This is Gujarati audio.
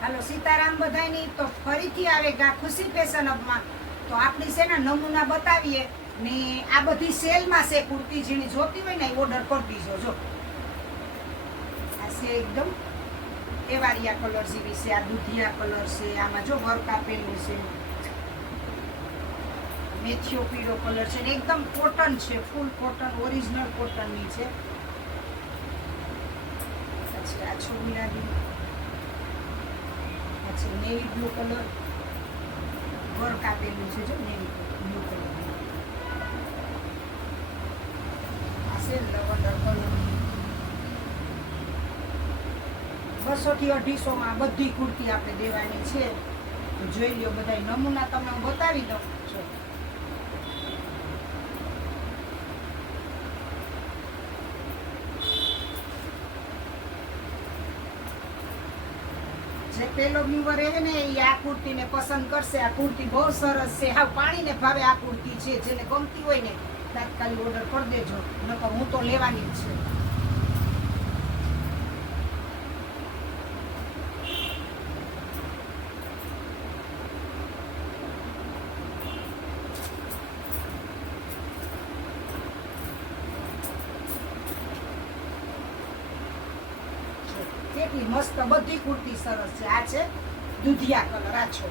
હાલો સીતારામ બધાયની. તો ફરીથી આવે ગા ખુશી ફેશન હબમાં. તો આપણી છે ને નમૂના બતાવીએ ને આ બધી સેલમાં છે કુર્તી, જેની જોતી હોય ને એ ઓર્ડર કરી દીજો. જો આ છે એકદમ એવારિયા કલર જેવી છે, આ દૂધિયા કલર છે, આમાં જો વર્ક આપેલું છે, મેથીઓ પીળો કલર છે ને એકદમ કોટન છે, ફૂલ કોટન, ઓરિજિનલ કોટનની છે. પછી આ છોગીનાની પછી નેવી બ્લુ કલર વર્ક આપેલું છે, જો નેવી બ્લુ કલર. આ છે લવંડર કલર. 200 થી 250 માં બધી કુર્તી આપણે દેવાની છે. તો જોઈ લ્યો, બધા નમૂના તમને હું બતાવી દઉં. જે પેલો વ્યુવર રહે ને એ આ કુર્તીને પસંદ કરશે. આ કુર્તી બહુ સરસ છે, હાવ પાણીને ભાવે આ કુર્તી છે. જેને ગમતી હોય ને તાત્કાલિક ઓર્ડર કરી દેજો, નકર હું તો લેવાની જ છે. કેટલી મસ્ત બધી કુર્તી સરસ છે. આ છે દૂધિયા કલર, આછો.